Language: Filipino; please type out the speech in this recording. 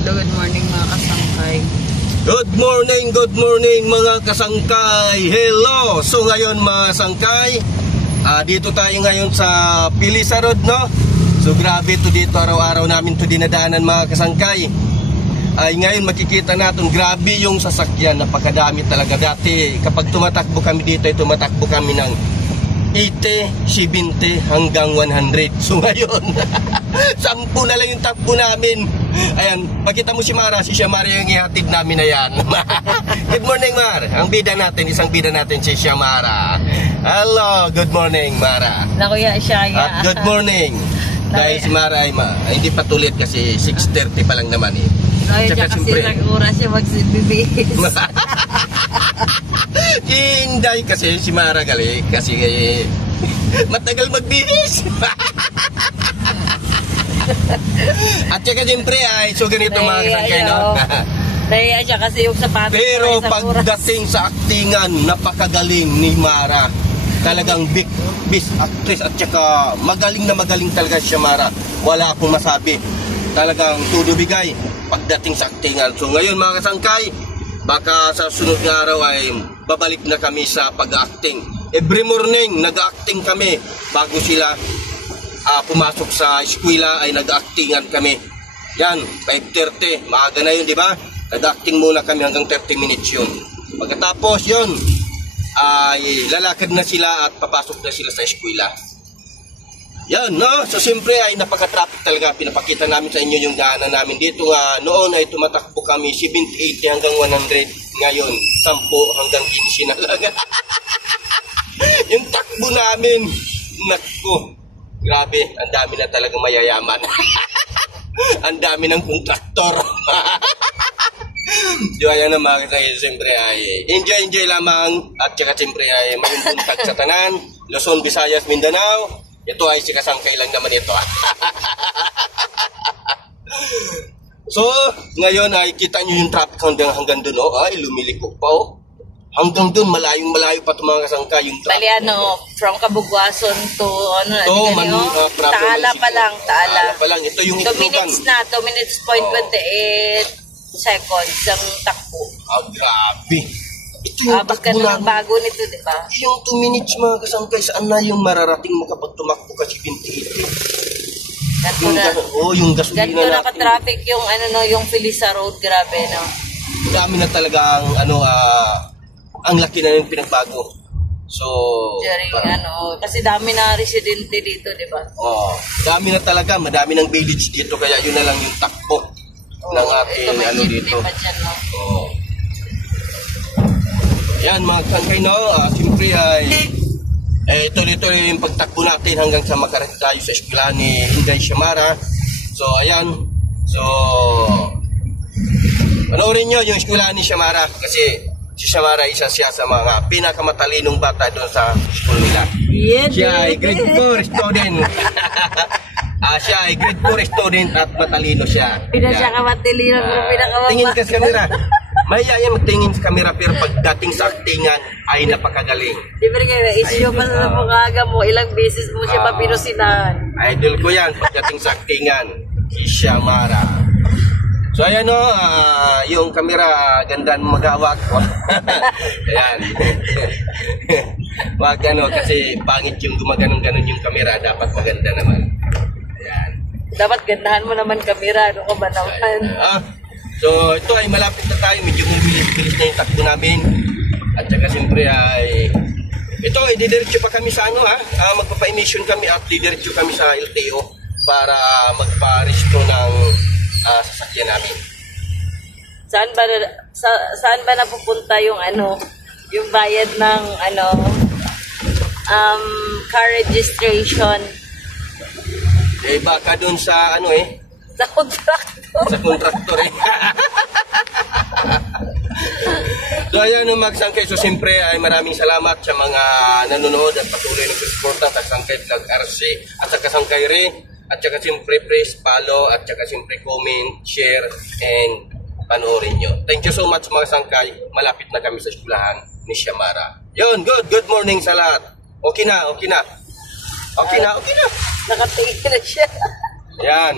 Hello, good morning mga kasangkay. Good morning mga kasangkay. Hello. So ngayon mga kasangkay, dito tayo ngayon sa Pilisa Road, no? So grabe to dito, araw-araw namin to dinadaanan mga kasangkay. Ay ngayon makikita natin grabe yung sasakyan, napakadami talaga. Dati kapag tumatakbo kami dito, ay tumatakbo kami ng 80, 70 hanggang 100. So ngayon 10 na lang yung takbo namin. Ayan, pakita mo si Mara, si Siamara yung ihatid namin na yan. Good morning Mar, ang bida natin, isang bida natin si Siamara. Hello, good morning Mara. Nakuya siya. At good morning. Dahil si Mara ay hindi pa tulit kasi 6:30 pa lang naman eh. Tsaka kasi nag-oras siya magsibibis. Hindi kasi si Mara gali kasi matagal magbihis. At saka siyempre ay so ganito mga kasangkay, no? Naya siya kasi yung sapatos. Pero pagdating sa aktingan, napakagaling ni Mara. Talagang big actress at saka magaling na magaling talaga siya Mara. Wala akong masabi. Talagang todo bigay pagdating sa aktingan. So ngayon mga kasangkay, baka sa sunod na araw ay babalik na kami sa pag-acting. Every morning nag-acting kami bago sila pumasok sa eskwela ay nag-actingan kami. Yan, 5:30, maaga na yun, di ba? Nag-acting muna kami hanggang 30 minutes yun. Pagkatapos yun, ay lalakad na sila at papasok na sila sa eskwela. Yan, no? So siyempre ay napaka-traffic talaga. Pinapakita namin sa inyo yung daanan namin dito nga. Noon ay tumatakbo kami 70, 80 hanggang 100. Ngayon, 10 hanggang 15 na lang. Yung takbo namin, naku, grabe, ang dami na talagang mayayaman. Ang dami ng kontraktor. So ayan na mga kasangkay, siyempre ay enjoy lamang. At saka siyempre ay mayuntuntag sa tanan, Luzon, Visayas, Mindanao. Ito ay si kasangkay lang naman ito. So ngayon ay kita nyo yung traffic hanggang doon, oh. Ay lumiliko pa, oh. Hanggang doon, malayo pa ito mga kasangkay yung traffic. Bali from Kabugwason to Taala pa lang. Ito yung 2 minutes na, 2 minutes point 28 seconds ang takbo. Grabe. Ito yung takbo na bago nito, di ba? Yung 2 minutes mga kasangkay, saan na yung mararating mo kapag tumakbo ka 70-80? Yung gasolina natin. Ganito naka-traffic yung yung Pilisa Road, grabe, no? Dami na talaga ang laki na yung pinagbago. So, kasi dami na residente dito, di ba? Dami na talaga, madami ng village dito, kaya yun na lang yung takbo ng ating dito. Yan mga kasangkay, no? Siyempre ay ito yung pagtakbo natin hanggang sa makarating tayo sa eskwela ni Inday Siamara. So, ayan. So, panoorin nyo yung eskwela ni Siamara kasi si Siamara isa siya sa mga pinakamatalinong bata doon sa school nila. Siya ay grade 4 student. Siya ay grade 4 student at matalino siya. Siya kamatalino, pero pinakamabata. Tingin ka sa camera. Mayaya magtingin sa camera pero pagdating sa aktingan ay napakagaling. Siyempre kayo, issue pa sa mga mo, ilang beses mo siya papinusinahan. Idol ko yan pagdating sa aktingan, si Siamara. So ayan yung camera, gandaan mo mag-hawak. Ayan. Wag kasi pangit yung gumaganong-ganon yung camera, dapat maganda naman. Ayan. Dapat gandahan mo naman camera, ano ka ba naman? So ito ay malapit na tayo, medyo bilis na yung takbo namin. At saka siyempre ay ito, didiretso pa kami sa magpapa-emission kami at didiretso kami sa LTO para magpa-restro ng sasakyan namin. Saan ba napupunta yung yung bayad ng car registration? Baka doon sa sa kontraktor. Sa kontraktor So ayan mga kasangkay, so siyempre ay maraming salamat sa mga nanonood at patuloy na susuporta sa Kasangkay Vlog RC at sa Kasangkay Re. At saka siyempre press, follow, at saka siyempre comment, share, and panoorin nyo. Thank you so much mga kasangkay. Malapit na kami sa eskwelahan ni Siamara. Yun, good morning sa lahat. Okay na. Nakatingin na siya. Yan.